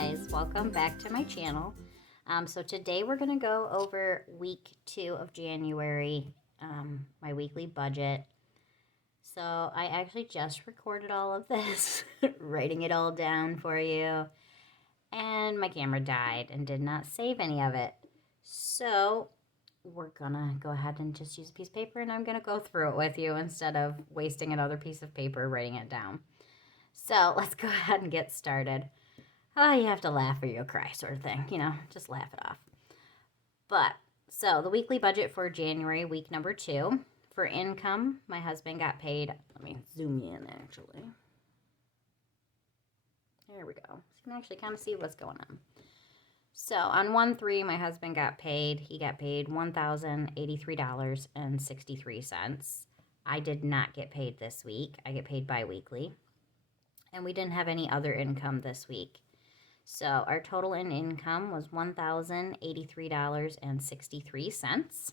guys, welcome back to my channel. So today we're going to go over week 2 of January, my weekly budget. So I actually just recorded all of this, writing it all down for you, and my camera died and did not save any of it. So we're gonna go ahead and just use a piece of paper, and I'm gonna go through it with you instead of wasting another piece of paper writing it down. So let's go ahead and get started. Oh, you have to laugh or you'll cry, sort of thing. Just laugh it off. So the weekly budget for January, week number 2. For income, my husband got paid. Let me zoom you in, actually. There we go. So you can actually kind of see what's going on. So on 1/3, my husband got paid. He got paid $1,083.63. I did not get paid this week. I get paid bi-weekly. And we didn't have any other income this week. So our total in income was $1,083.63.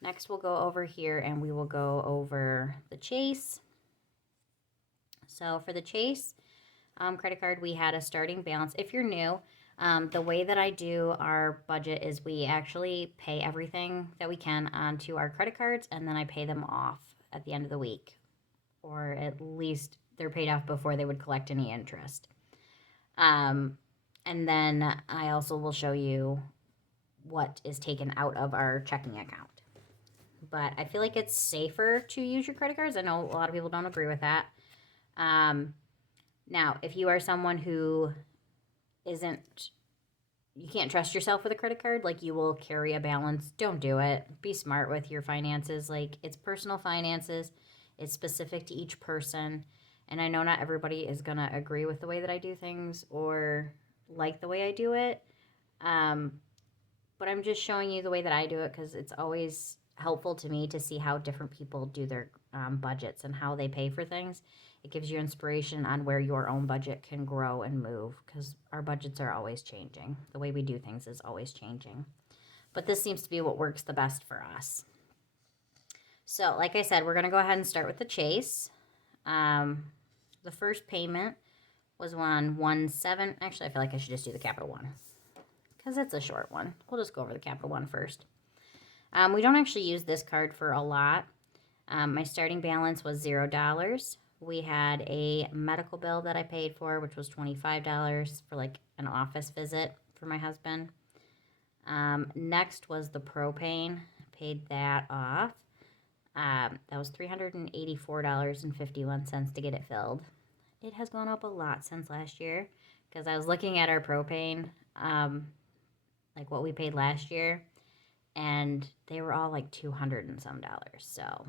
Next, we'll go over here and we will go over the Chase. So for the Chase credit card, we had a starting balance. If you're new, the way that I do our budget is we actually pay everything that we can onto our credit cards, and then I pay them off at the end of the week. Or at least they're paid off before they would collect any interest. And then I also will show you what is taken out of our checking account. But I feel like it's safer to use your credit cards. I know a lot of people don't agree with that. Now, if you are someone who you can't trust yourself with a credit card, like you will carry a balance, don't do it. Be smart with your finances. Like, it's personal finances. It's specific to each person. And I know not everybody is going to agree with the way that I do things or like the way I do it. But I'm just showing you the way that I do it because it's always helpful to me to see how different people do their budgets and how they pay for things. It gives you inspiration on where your own budget can grow and move because our budgets are always changing. The way we do things is always changing. But this seems to be what works the best for us. So, like I said, we're going to go ahead and start with the Chase. The first payment was on 1/7. Actually, I feel like I should just do the Capital One because it's a short one. We'll just go over the Capital One first. We don't actually use this card for a lot. My starting balance was $0. We had a medical bill that I paid for, which was $25 for like an office visit for my husband. Next was the propane. Paid that off. That was $384.51 to get it filled. It has gone up a lot since last year because I was looking at our propane, like what we paid last year, and they were all like $200 and some. So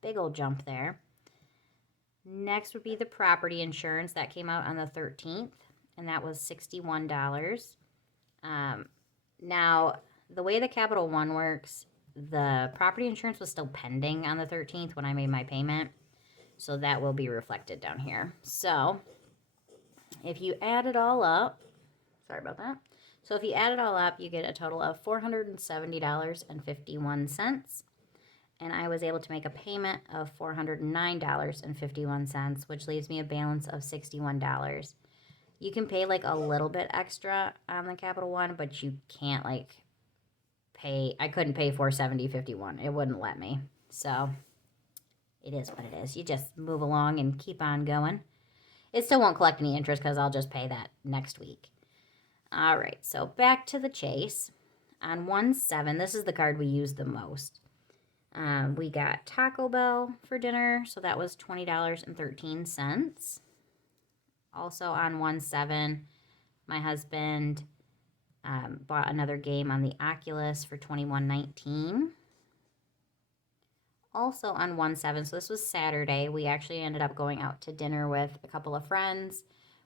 big old jump there. Next would be the property insurance. That came out on the 13th, and that was $61. Now, the way the Capital One works, the property insurance was still pending on the 13th when I made my payment. So that will be reflected down here. So if you add it all up, sorry about that. So if you add it all up, you get a total of $470.51. And I was able to make a payment of $409.51, which leaves me a balance of $61. You can pay like a little bit extra on the Capital One, but you can't like pay. I couldn't pay $470.51. It wouldn't let me. So it is what it is. You just move along and keep on going. It still won't collect any interest because I'll just pay that next week. All right, so back to the Chase. On 1/7, this is the card we use the most. We got Taco Bell for dinner, so that was $20.13. Also on 1/7, my husband bought another game on the Oculus for $21.19. Also on 1/7, so this was Saturday, we actually ended up going out to dinner with a couple of friends.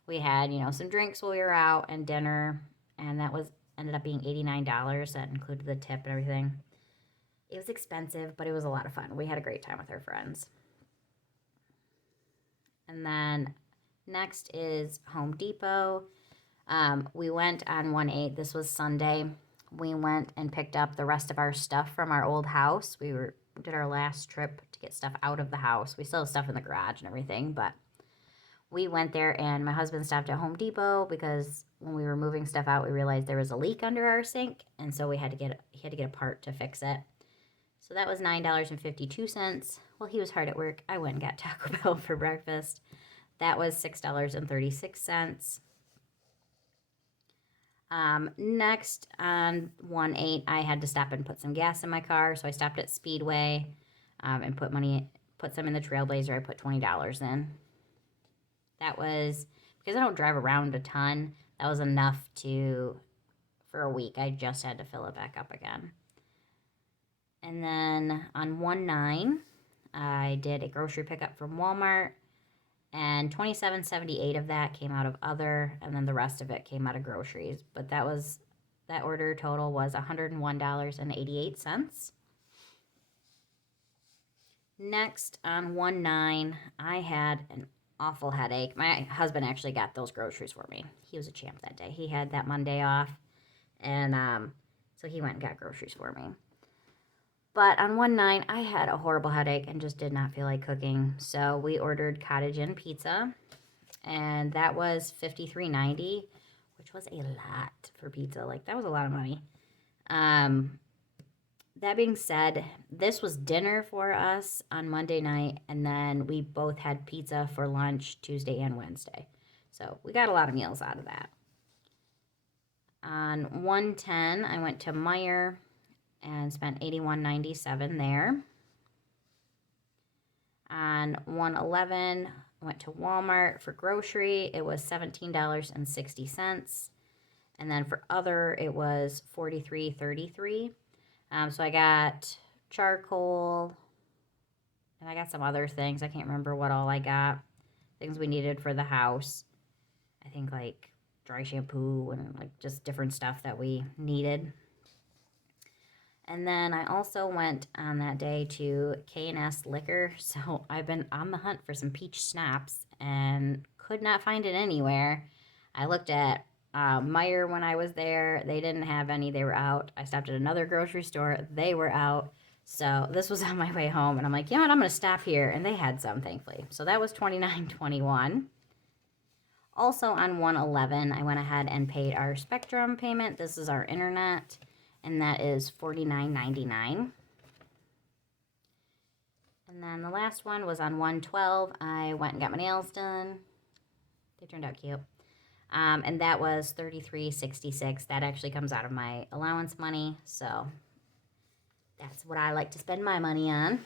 We had, some drinks while we were out and dinner, and that ended up being $89. That included the tip and everything. It was expensive, but it was a lot of fun. We had a great time with our friends. And then next is Home Depot. We went on 1/8. This was Sunday. We went and picked up the rest of our stuff from our old house. We did our last trip to get stuff out of the house. We still have stuff in the garage and everything, but We went there and my husband stopped at Home Depot because when we were moving stuff out, we realized there was a leak under our sink, and so he had to get a part to fix it. So that was $9.52. Well, he was hard at work. I went and got Taco Bell for breakfast. That was $6.36. Next on 1/8, I had to stop and put some gas in my car, so I stopped at Speedway and put some in the Trailblazer. I put $20 in. That was, because I don't drive around a ton, that was enough for a week. I just had to fill it back up again. And then on 1/9, I did a grocery pickup from Walmart, and $27.78 of that came out of other, and then the rest of it came out of groceries. But that order total was $101.88. Next on 1/9, I had an awful headache. My husband actually got those groceries for me. He was a champ that day. He had that Monday off, and so he went and got groceries for me. But on 1/9, I had a horrible headache and just did not feel like cooking. So we ordered Cottage Inn pizza, and that was $53.90, which was a lot for pizza. Like, that was a lot of money. That being said, this was dinner for us on Monday night, and then we both had pizza for lunch Tuesday and Wednesday. So we got a lot of meals out of that. On 1/10, I went to Meijer and spent $81.97 there. On 1/11, I went to Walmart for grocery. It was $17.60. And then for other, it was $43.33. So I got charcoal, and I got some other things. I can't remember what all I got. Things we needed for the house. I think like dry shampoo and like just different stuff that we needed. And then I also went on that day to K&S Liquor. So I've been on the hunt for some peach schnapps and could not find it anywhere. I looked at Meijer when I was there. They didn't have any. They were out. I stopped at another grocery store. They were out. So this was on my way home. And I'm like, you know what? I'm going to stop here. And they had some, thankfully. So that was $29.21. Also on 1/11, I went ahead and paid our Spectrum payment. This is our internet, and that is $49.99. And then the last one was on 1/12. I went and got my nails done. They turned out cute. And that was $33.66. That actually comes out of my allowance money, so that's what I like to spend my money on.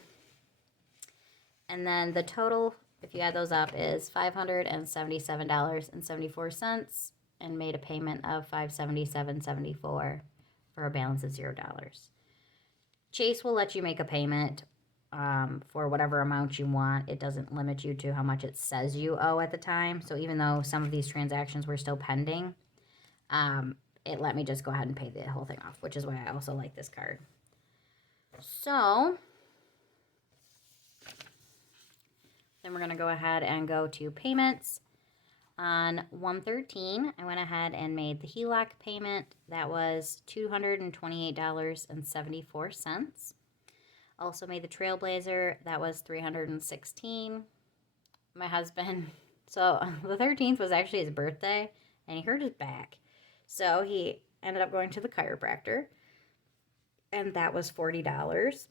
And then the total, if you add those up, is $577.74, and made a payment of $577.74 for a balance of $0. Chase will let you make a payment for whatever amount you want. It doesn't limit you to how much it says you owe at the time. So even though some of these transactions were still pending, it let me just go ahead and pay the whole thing off, which is why I also like this card. So then we're going to go ahead and go to payments. On 1/13, I went ahead and made the HELOC payment. That was $228.74. Also made the Trailblazer. That was $316. My husband, so the 13th was actually his birthday, and he hurt his back. So he ended up going to the chiropractor, and that was $40.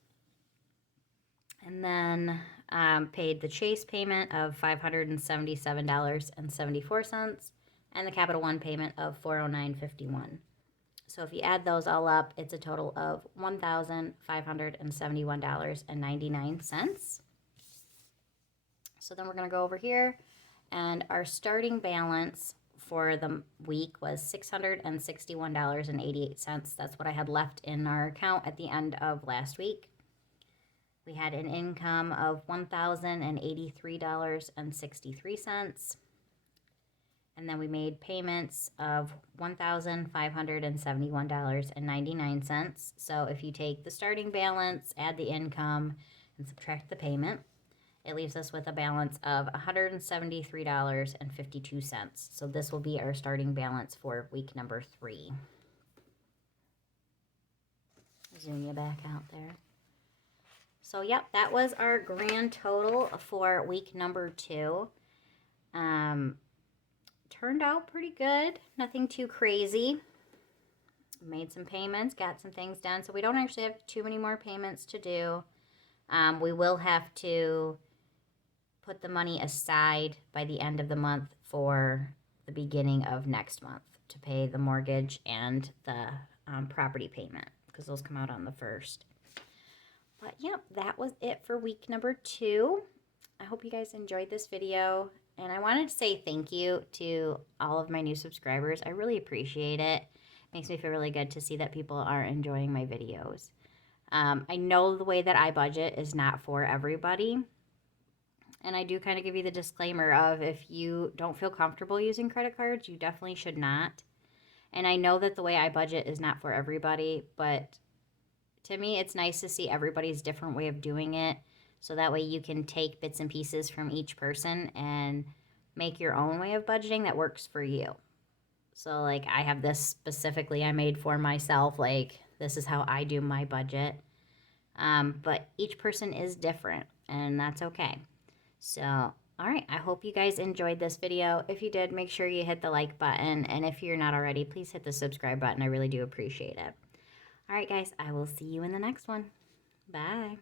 And then paid the Chase payment of $577.74, and the Capital One payment of $409.51. So if you add those all up, it's a total of $1,571.99. So then we're going to go over here, and our starting balance for the week was $661.88. That's what I had left in our account at the end of last week. We had an income of $1,083.63. And then we made payments of $1,571.99. So if you take the starting balance, add the income, and subtract the payment, it leaves us with a balance of $173.52. So this will be our starting balance for week number 3. Zoom you back out there. So, yep, that was our grand total for week number 2. Turned out pretty good. Nothing too crazy. Made some payments, got some things done. So we don't actually have too many more payments to do. We will have to put the money aside by the end of the month for the beginning of next month to pay the mortgage and the property payment, because those come out on the 1st. But yep, that was it for week number 2. I hope you guys enjoyed this video. And I wanted to say thank you to all of my new subscribers. I really appreciate it. Makes me feel really good to see that people are enjoying my videos. I know the way that I budget is not for everybody. And I do kind of give you the disclaimer of, if you don't feel comfortable using credit cards, you definitely should not. And I know that the way I budget is not for everybody, but to me, it's nice to see everybody's different way of doing it. So that way you can take bits and pieces from each person and make your own way of budgeting that works for you. So like, I have this specifically I made for myself. Like, this is how I do my budget. But each person is different, and that's okay. So, all right, I hope you guys enjoyed this video. If you did, make sure you hit the like button. And if you're not already, please hit the subscribe button. I really do appreciate it. All right, guys, I will see you in the next one. Bye.